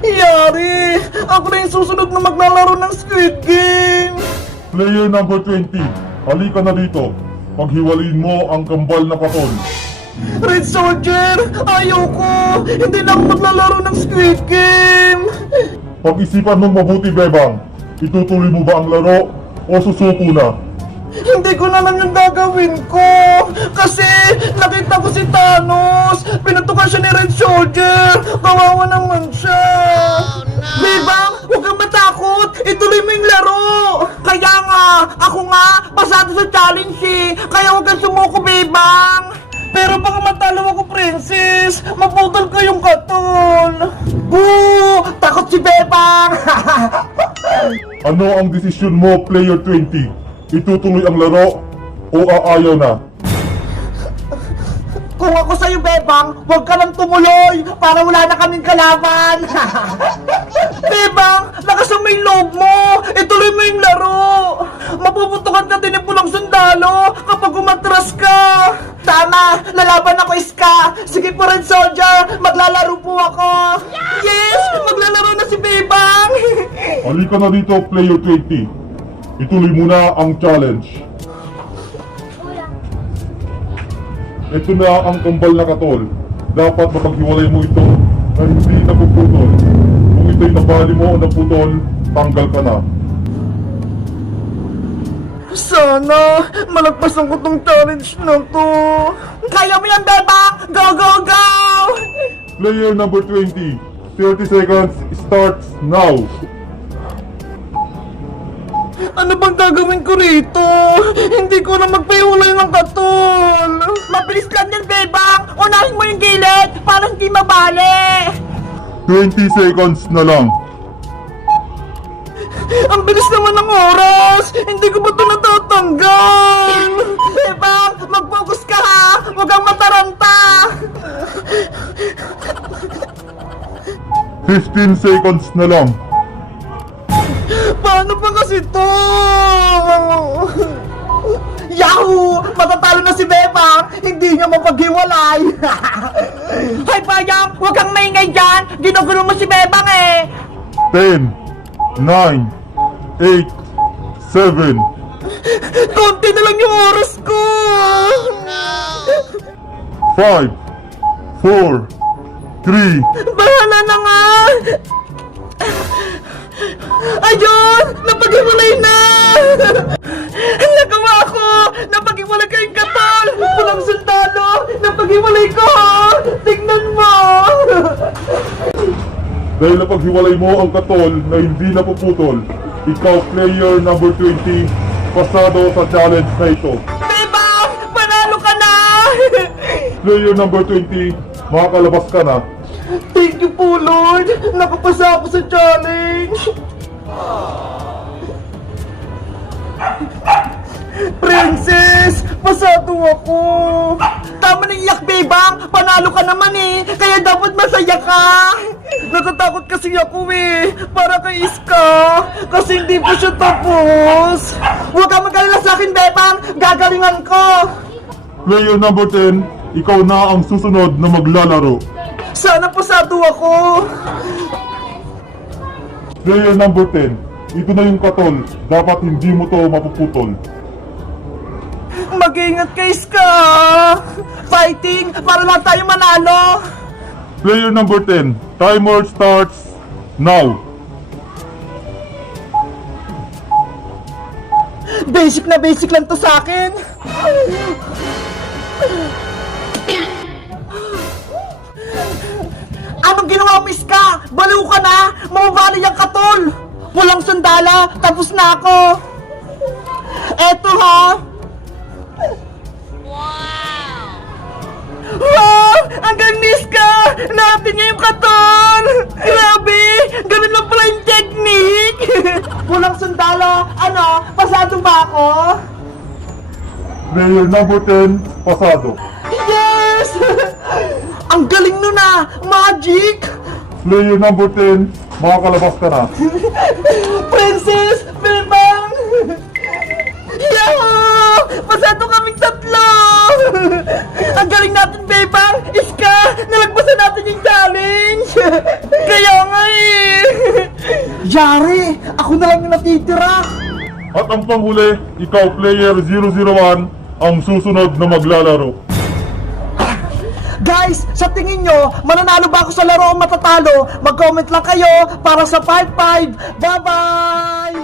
Yari! Ako na yung susunod na maglalaro ng Squid Game! Player number 20, halika na dito. Paghiwalayin mo ang kambal na patol. Red Soldier! Ayoko! Hindi na ako maglalaro ng Squid Game! Pag-isipan mong mabuti, Bebang. Itutuloy mo ba ang laro o susuko na? Hindi ko na lang yung gagawin ko! Kasi nakita ko si Thanos! Pinatukan siya ni Red Soldier! Kawawa naman siya! Bebang! Huwag kang matakot! Ituloy mo yung laro! Kaya nga! Ako nga! Pasado sa challenge eh! Kaya huwag kang sumuko, Bebang! Pero baka matalo ako, Princess! Maputol ko yung katol! Boo! Takot si Bebang! Ano ang desisyon mo, Player 20? Itutuloy ang laro o aayaw na? Kung ako sa'yo, Bebang, huwag ka lang tumuloy para wala na kaming kalaban! Bebang, lakas ang may loob mo! Ituloy mo yung laro! Mapuputukan ka din ng pulang sundalo kapag umatras ka! Tama! Lalaban ako, Iska! Sige po, Red Soldier! Maglalaro po ako! Yes! Maglalaro na si Bebang! Halika na dito, Player 20. Ituloy mo na ang challenge. Ito na ang kambal na katol. Dapat mapaghiwalay mo ito na hindi napuputol. Kung ito'y nabali mo o naputol, tanggal ka na. Sana malagpasan ko tong challenge na to. Kaya mo yan, Bebang! Go, go, go! Player number 20, 30 seconds starts now. Ano bang gagawin ko rito? Hindi ko na magpahiwalay ng katol. Mabilis lang yan, Bebang! Unahin mo yung gilid para hindi mabali. 20 seconds na lang. Ang bilis naman ng oras! Hindi ko ba ito natatanggal? Bebang, mag-focus ka ha! Huwag kang mataranta! 15 seconds na lang. Paano pa kasi to? Yahoo! Matatalo na si Bebang! Hindi niya mapaghiwalay! Hay Bayang! Huwag kang maingay dyan! Ginugulo mo si Bebang eh! 10, 9, 8, 7, Konti na lang yung oras ko! 5, 4, 3, Bahala na nga! Ayun! Napag-iwalay na! Nagawa ko! Napag-iwalay kayong katol! Pulang sundalo! Napag-iwalay ko! Tingnan mo! Dahil napaghiwalay mo ang katol na hindi napuputol, ikaw, player number 20, pasado sa challenge na ito. Bebang! Panalo ka na! Player number 20, makakalabas ka na. Thank you po, Lord! Nakapasa ako sa challenge! Princess! Pasado ako! Tama na iyak, Bebang! Panalo ka naman eh! Kaya dapat masaya ka! Natatakot kasi ako eh! Para kay Iska! Kasi hindi pa siya tapos! Huwag ka mag-alala sa akin, Bebang! Gagalingan ko! Player number 10, ikaw na ang susunod na maglalaro. Sana pasado ako! Player number 10, ito na yung katol, dapat hindi mo to mapuputol. Mag-ingat ka, Iska! Fighting! Para lang tayo manalo! Player number 10, timer starts now. Basic na basic lang to sa akin! Anong ginawa mo, Iska? Baliw ka na! Mababali ang katol! Walang sandala! Tapos na ako! Eto ha! Wow! Ang galing ni Iska! Natin niya yung katol! Grabe! Ganun lang pala yung technique! Walang sandalo! Ano? Pasado ba ako? Player number 10, pasado. Yes! Ang galing nun ah! Magic! Player number 10, makakalabas ka na. Princess! Bebang! Yahoo! Pasado kaming tatlo! Ang galing natin, Bebang! Iska! Nalagpasan natin yung challenge! Kaya nga eh! Yari! Ako na lang yung natitira! At ang panghuli, ikaw player 001 ang susunod na maglalaro. Guys, sa tingin nyo, mananalo ba ako sa laro o matatalo? Mag-comment lang kayo para sa 5-5! Bye-bye!